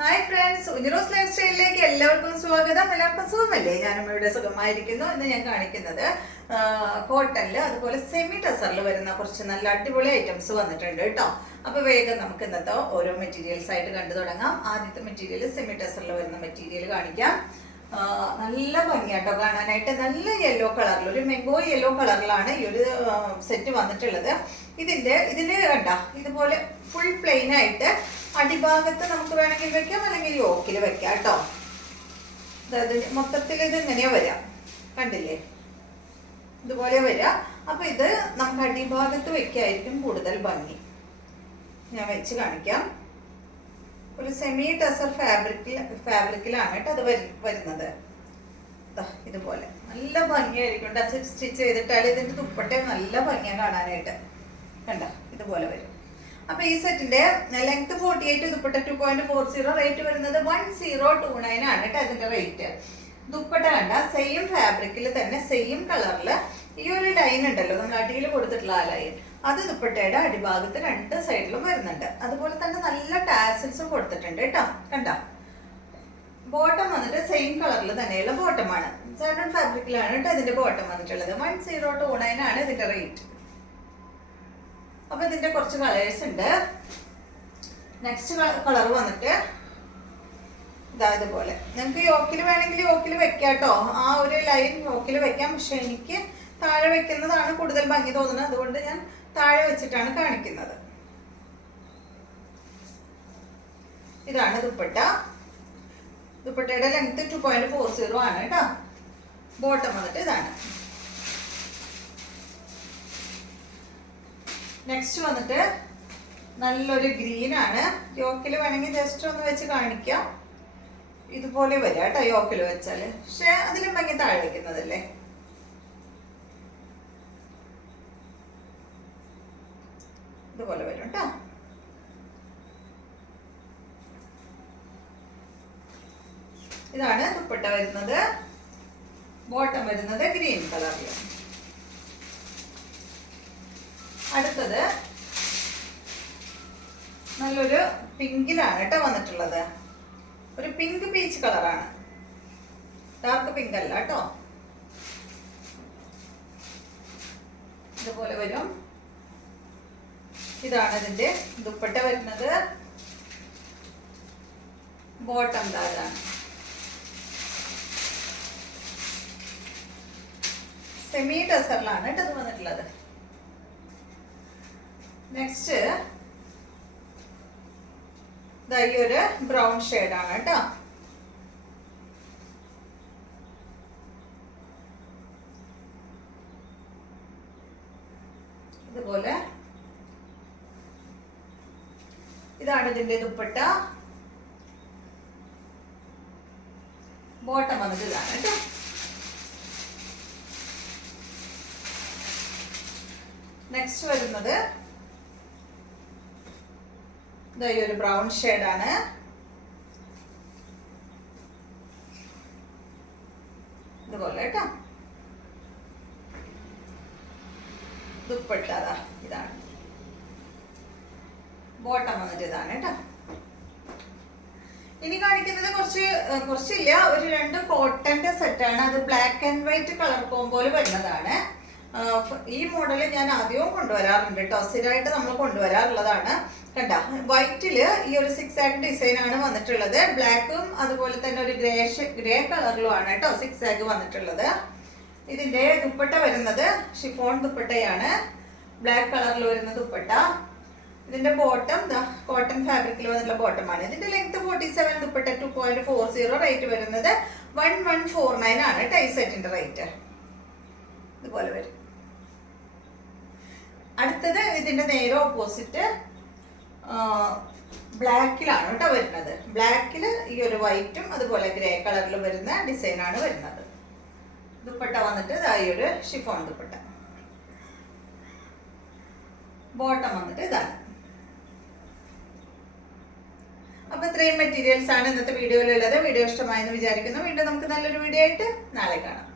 Hi friends, ഉഞ്ഞിറോസ് life സ്റ്റൈലിലേക്ക് എല്ലാവർക്കും സ്വാഗതം. എല്ലാവർക്കും സുഖമല്ലേ? ഞാനും ഇവിടെ സുഖമായിരിക്കുന്നു. ഇന്ന് ഞാൻ കാണിക്കുന്നത് കോട്ടണിൽ അതുപോലെ സെമി ടസറിൽ വരുന്ന കുറച്ച് നല്ല അടിപൊളി ഐറ്റംസ് വന്നിട്ടുണ്ട് കേട്ടോ. അപ്പോൾ വേഗം നമുക്ക് ഇന്നത്തെ ഓരോ മെറ്റീരിയൽസ് ആയിട്ട് കണ്ടു തുടങ്ങാം. ആദ്യത്തെ മെറ്റീരിയൽ സെമി ടസറിൽ വരുന്ന മെറ്റീരിയൽ കാണിക്കാം. നല്ല ഭംഗിയാട്ടോ കാണാനായിട്ട്. നല്ല യെല്ലോ കളറിൽ, ഒരു മെങ്കോ യെല്ലോ കളറിലാണ് ഈ ഒരു സെറ്റ് വന്നിട്ടുള്ളത്. ഇതിന് കണ്ട ഇതുപോലെ ഫുൾ പ്ലെയിൻ ആയിട്ട് അടിഭാഗത്ത് നമുക്ക് വേണമെങ്കിൽ വെക്കാം, അല്ലെങ്കിൽ യോക്കിൽ വെക്കാം കേട്ടോ. അതായത് മൊത്തത്തിൽ ഇത് ഇങ്ങനെയാ വരാം, കണ്ടില്ലേ? ഇതുപോലെ വരാം. അപ്പൊ ഇത് നമുക്ക് അടിഭാഗത്ത് വെക്കായിരിക്കും കൂടുതൽ ഭംഗി. ഞാൻ വെച്ച് കാണിക്കാം. ഒരു സെമി ടസർ ഫാബ്രിക്കിലാണ് കേട്ടോ അത് വരുന്നത്. ഇതുപോലെ നല്ല ഭംഗിയായിരിക്കും. ടസർ സ്റ്റിച്ച് ചെയ്തിട്ടാൽ ഇതിന്റെ ദുപ്പട്ട നല്ല ഭംഗിയാണ് കാണാനായിട്ട്. കണ്ട ഇതുപോലെ വരും. അപ്പൊ ഈ സെറ്റിന്റെ ലെങ്ത് 48, ദുപ്പട്ട 2.40, റേറ്റ് വരുന്നത് 1029 ആണ് കേട്ടോ അതിന്റെ റേറ്റ്. ദുപ്പട്ട കണ്ട സെയിം ഫാബ്രിക്കിൽ തന്നെ സെയിം കളറിൽ ഈ ഒരു ലൈൻ ഉണ്ടല്ലോ, നമ്മൾ അടിയിൽ കൊടുത്തിട്ടുള്ള ആ ലൈൻ, അത് ദുപ്പട്ടയുടെ അടിഭാഗത്ത് രണ്ട് സൈഡിലും വരുന്നുണ്ട്. അതുപോലെ തന്നെ നല്ല ടാസൽസും കൊടുത്തിട്ടുണ്ട് കേട്ടോ. കണ്ട ബോട്ടം വന്നിട്ട് സെയിം കളറിൽ തന്നെയുള്ള ബോട്ടമാണ്. സാൻഡൺ ഫാബ്രിക്കിലാണ് കേട്ടോ ഇതിന്റെ ബോട്ടം വന്നിട്ടുള്ളത്. 1029 ആണ് ഇതിന്റെ റേറ്റ്. അപ്പൊ ഇതിന്റെ കുറച്ച് കളേഴ്സ് ഉണ്ട്. നെക്സ്റ്റ് കളർ വന്നിട്ട് ഇതുപോലെ നിങ്ങൾക്ക് യോക്കിൽ വേണമെങ്കിൽ യോക്കിൽ വെക്കാം കേട്ടോ. ആ ഒരു ലൈൻ യോക്കിൽ വെക്കാം. പക്ഷെ എനിക്ക് താഴെ വെക്കുന്നതാണ് കൂടുതൽ ഭംഗി തോന്നുന്നത്, അതുകൊണ്ട് ഞാൻ താഴെ വെച്ചിട്ടാണ് കാണിക്കുന്നത്. ഇതാണ് ദുപ്പട്ട. ദുപ്പട്ടയുടെ ലെങ്ത് 2.40 ആണ് കേട്ടോ. ബോട്ടം വന്നിട്ട് ഇതാണ്. നെക്സ്റ്റ് വന്നിട്ട് നല്ലൊരു ഗ്രീൻ ആണ്. യോക്കിൽ വേണമെങ്കിൽ ജസ്റ്റ് ഒന്ന് വെച്ച് കാണിക്കാം. ഇതുപോലെ വരാം കേട്ടോ യോക്കിൽ വെച്ചാല്. പക്ഷെ അതിലും ഭംഗി താഴെ വെക്കുന്നതല്ലേ. ഇതുപോലെ വരും കേട്ടോ. ഇതാണ് ദുപ്പട്ട വരുന്നത്. ബോട്ടം വരുന്നത് ഗ്രീൻ കളറിൽ. അടുത്തത് നല്ലൊരു പിങ്കിലാണ് കേട്ടോ വന്നിട്ടുള്ളത്. ഒരു പിങ്ക് പീച്ച് കളറാണ്, ഡാർക്ക് പിങ്ക് അല്ല കേട്ടോ. ഇതുപോലെ വരും. ഇതാണ് ഇതിന്റെ ദുപ്പട്ട വരുന്നത്. ബോട്ടം ഇതാണ്. സെമി ടസറിലാണ് കേട്ടോ ഇത് വന്നിട്ടുള്ളത്. നെക്സ്റ്റ് ഈ ഒരു ബ്രൗൺ ഷെയ്ഡാണ് കേട്ടോ. ഇതുപോലെ ഇതാണ് ഇതിന്റെ ദുപ്പട്ട. ബോട്ടം വന്നത് ഇതാണ് കേട്ടോ. നെക്സ്റ്റ് വരുന്നത് ഈ ഒരു ബ്രൗൺ ഷെയ്ഡാണ്. ഇതുപോലെ കേട്ടോ. ദുപ്പട്ട ഇതാണ്. ബോട്ടം വന്നിട്ട് ഇതാണ് കേട്ടോ. ഇനി കാണിക്കുന്നത് കുറച്ചില്ല, ഒരു 2 കോട്ടന്റെ സെറ്റാണ്. അത് ബ്ലാക്ക് ആൻഡ് വൈറ്റ് കളർ കോമ്പോയിൽ വരുന്നതാണ്. ഈ മോഡല് ഞാൻ ആദ്യവും കൊണ്ടുവരാറുണ്ട് കേട്ടോ. സ്ഥിരമായിട്ട് നമ്മൾ കൊണ്ടുവരാറുള്ളതാണ്. കണ്ട വൈറ്റില് ഈ ഒരു 6 ആഗ് ഡിസൈൻ ആണ് വന്നിട്ടുള്ളത്. ബ്ലാക്കും അതുപോലെ തന്നെ ഒരു ഗ്രേ കളറിലും ആണ് കേട്ടോ 6 ആഗ് വന്നിട്ടുള്ളത്. ഇതിന്റെ ദുപ്പട്ട വരുന്നത് ഷിഫോൺ ദുപ്പട്ടയാണ്. ബ്ലാക്ക് കളറിൽ വരുന്ന ദുപ്പട്ട. ഇതിന്റെ ബോട്ടം കോട്ടൺ ഫാബ്രിക്കിൽ വന്നിട്ടുള്ള ബോട്ടമാണ്. ഇതിന്റെ ലെങ്ത് 47, ദുപ്പട്ട 2.40, റേറ്റ് വരുന്നത് 1149 ആണ് ടൈ സെറ്റിന്റെ റേറ്റ്. ഇതുപോലെ വരും. അടുത്തത് ഇതിന്റെ നേരെ ഓപ്പോസിറ്റ് ബ്ലാക്കിലാണ് കേട്ടോ വരുന്നത്. ബ്ലാക്കിൽ ഈ ഒരു വൈറ്റും അതുപോലെ ഗ്രേ കളറിലും വരുന്ന ഡിസൈനാണ് വരുന്നത്. ദുപ്പട്ട വന്നിട്ട് ഈ ഒരു ഷിഫോൺ ദുപ്പട്ട. ബോട്ടം വന്നിട്ട് ഇതാണ്. അപ്പൊ ഇത്രയും മെറ്റീരിയൽസ് ആണ് ഇന്നത്തെ വീഡിയോയിലുള്ളത്. വീഡിയോ ഇഷ്ടമായെന്ന് വിചാരിക്കുന്നു. വീണ്ടും നമുക്ക് നല്ലൊരു വീഡിയോ ആയിട്ട് നാളെ കാണാം.